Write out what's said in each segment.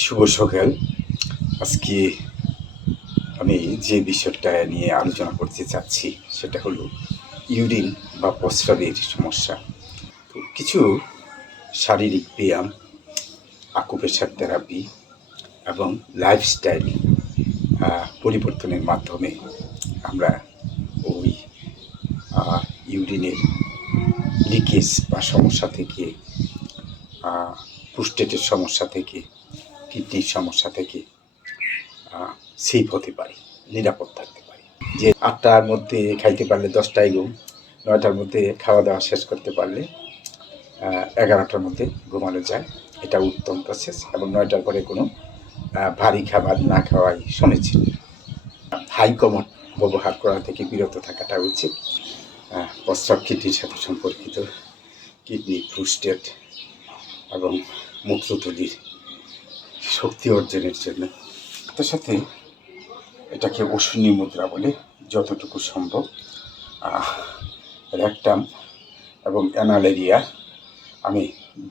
শুভ সকাল। আজকে আমি যে বিষয়টা নিয়ে আলোচনা করতে চাচ্ছি, সেটা হলো ইউরিন বা প্রস্রাবের সমস্যা। তো কিছু শারীরিক ব্যায়াম আকুপেশার থেরাপি এবং লাইফস্টাইল পরিবর্তনের মাধ্যমে আমরা ওই ইউরিনের লিকেজ বা সমস্যা থেকে প্রুস্টেটের সমস্যা থেকে কিডনির সমস্যা থেকে সেফ হতে পারি, নিরাপদ থাকতে পারি। যে আটটার মধ্যে খাইতে পারলে দশটায় ঘুম, নয়টার মধ্যে খাওয়া দাওয়া শেষ করতে পারলে এগারোটার মধ্যে ঘুমানো যায়। এটা উত্তম প্রসেস এবং নয়টার পরে কোনো ভারী খাবার না খাওয়াই শুনেছি। হাই কমন ব্যবহার করা থেকে বিরত থাকাটা উচিত। প্রস্রাব কিডনির সাথে সম্পর্কিত, কিডনি, প্রুস্টেট এবং মূত্রথলির শক্তি অর্জনের জন্য। তার সাথে এটাকে অশ্বিনী মুদ্রা বলে যতটুকু সম্ভব। র্যাকটাম এবং অ্যানালেরিয়া আমি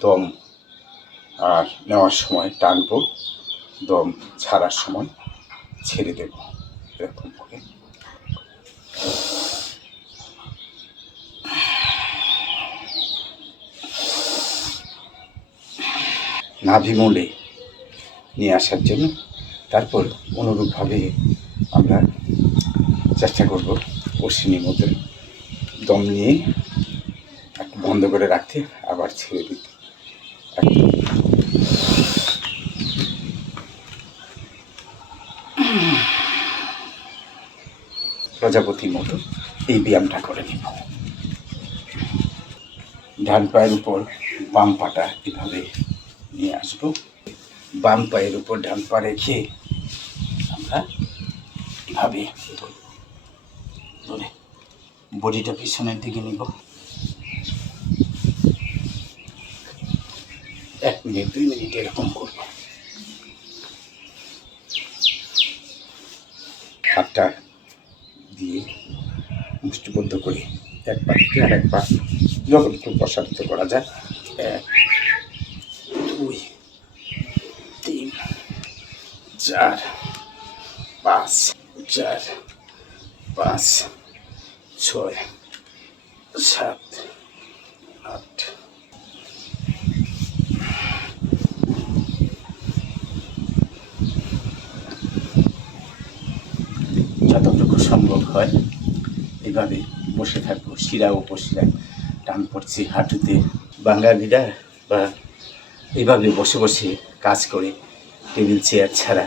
দম আর নেওয়ার সময় টানবো, দম ছাড়ার সময় ছেড়ে দেব এরকম করে। নাভিমূলে নিয়ে আসার জন্য। তারপর অনুরূপভাবে আমরা চেষ্টা করব অশ্বিনী মধ্যে দম নিয়ে বন্ধ করে রাখতে, আবার ছেড়ে দিতে। প্রজাপতির মতো এই ব্যায়ামটা করে নিব। ডান পায়ের উপর বাম পাটা এভাবে নিয়ে আসব। বাম পায়ের উপর ডান পা রেখে আমরা এভাবে ধরে বডিটা পিছনের দিকে নিব। এক মিনিট, দুই মিনিট এরকম করব। হাতটা দিয়ে মুষ্টিবদ্ধ করে এক পা আর এক পা যতটুকু প্রসারিত করা যায়, এক দুই তিন চার পাঁচ চার পাঁচ ছয় সাত আট যতটুকু সম্ভব হয় এইভাবে বসে থাকব, শিরা উপশিরা টান পড়ছে হাঁটুতে। বাঙালিরা বা এইভাবে বসে বসে কাজ করে টেবিল, চেয়ার ছাড়া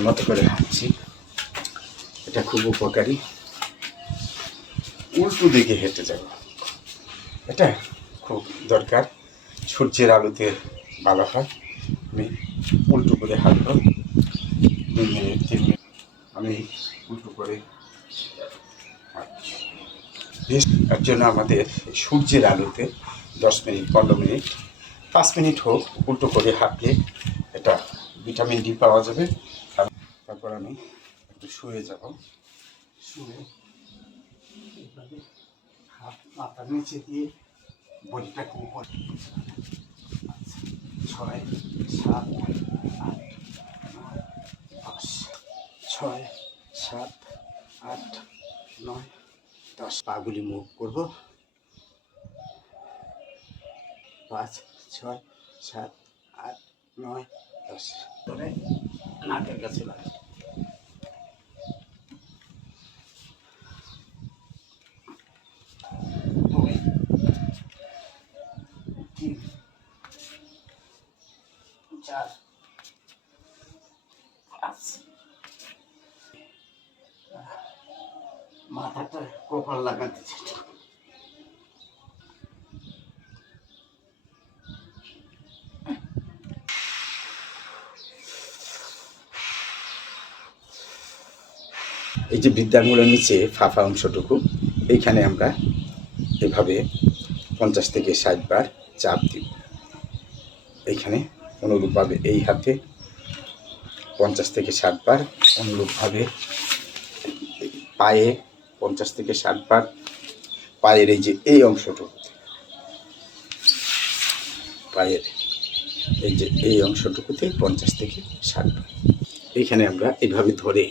এর মতো করে হাঁটছি এটা খুব উপকারী। উল্টো দিকে হেঁটে যাব। এটা খুব দরকার। সূর্যের আলোতে ভালো হয়। আমি উল্টো করে হাঁটবো। দুই মিনিট, তিন মিনিট। আমি উল্টো করে এর জন্য আমাদের সূর্যের আলোতে দশ মিনিট, পনেরো মিনিট, পাঁচ মিনিট হোক উল্টো করে হাঁটলে এটা ভিটামিন ডি পাওয়া যাবে। তারপর আমি একটু শুয়ে যাব। শুয়ে এইভাবে হাত মাথার নিচে দিয়ে বডিটাকে উপর ছয়, সাত, আট দশ, ছয়, সাত, আট, নয়, দশ। পাগুলি মুভ করব। পাঁচ, ছয়, সাত, আট, নয়, দশ। ধরে নাকের কাছে লাগে তিন চার। পাঁচ। মাথাটা কপাল লাগাতে এই যে বৃদ্ধাঙ্গুলের নিচে ফাঁফা অংশটুকু, এইখানে আমরা এভাবে পঞ্চাশ থেকে ষাট বার চাপ দিব এইখানে অনুরূপভাবে এই হাতে পঞ্চাশ থেকে ষাট বার অনুরূপভাবে পায়ে পঞ্চাশ থেকে ষাট বার পায়ের এই যে এই অংশটুকু, পায়ের এই যে এই অংশটুকুতে পঞ্চাশ থেকে ষাট বার। এইখানে আমরা এইভাবে ধরে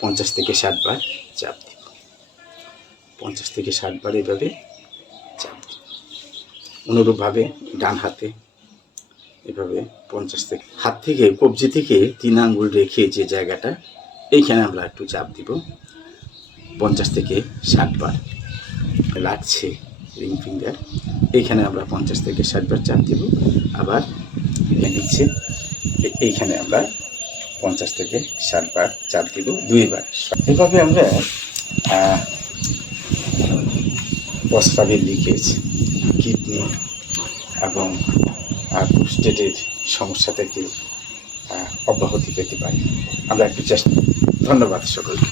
পঞ্চাশ থেকে ষাট বার চাপ দিব পঞ্চাশ থেকে ষাট বার এইভাবে চাপ দিব অনুরূপভাবে ডান হাতে এভাবে পঞ্চাশ থেকে হাত থেকে, কবজি থেকে তিন আঙ্গুল রেখে যে জায়গাটা, এইখানে আমরা একটু চাপ দিব। পঞ্চাশ থেকে ষাট বার লাগছে রিং ফিঙ্গার। এইখানে আমরা পঞ্চাশ থেকে ষাট বার চাপ দিব। আবার নিচ্ছে এইখানে আমরা পঞ্চাশ থেকে ষাট বার চাপ দিব দুইবার। এভাবে আমরা প্রস্রাবের লিকেজ কিডনি এবং প্রোস্টেটের সমস্যা থেকে অব্যাহতি পেতে পারি। আমরা একটু চেষ্টা ধন্যবাদ সকলকে।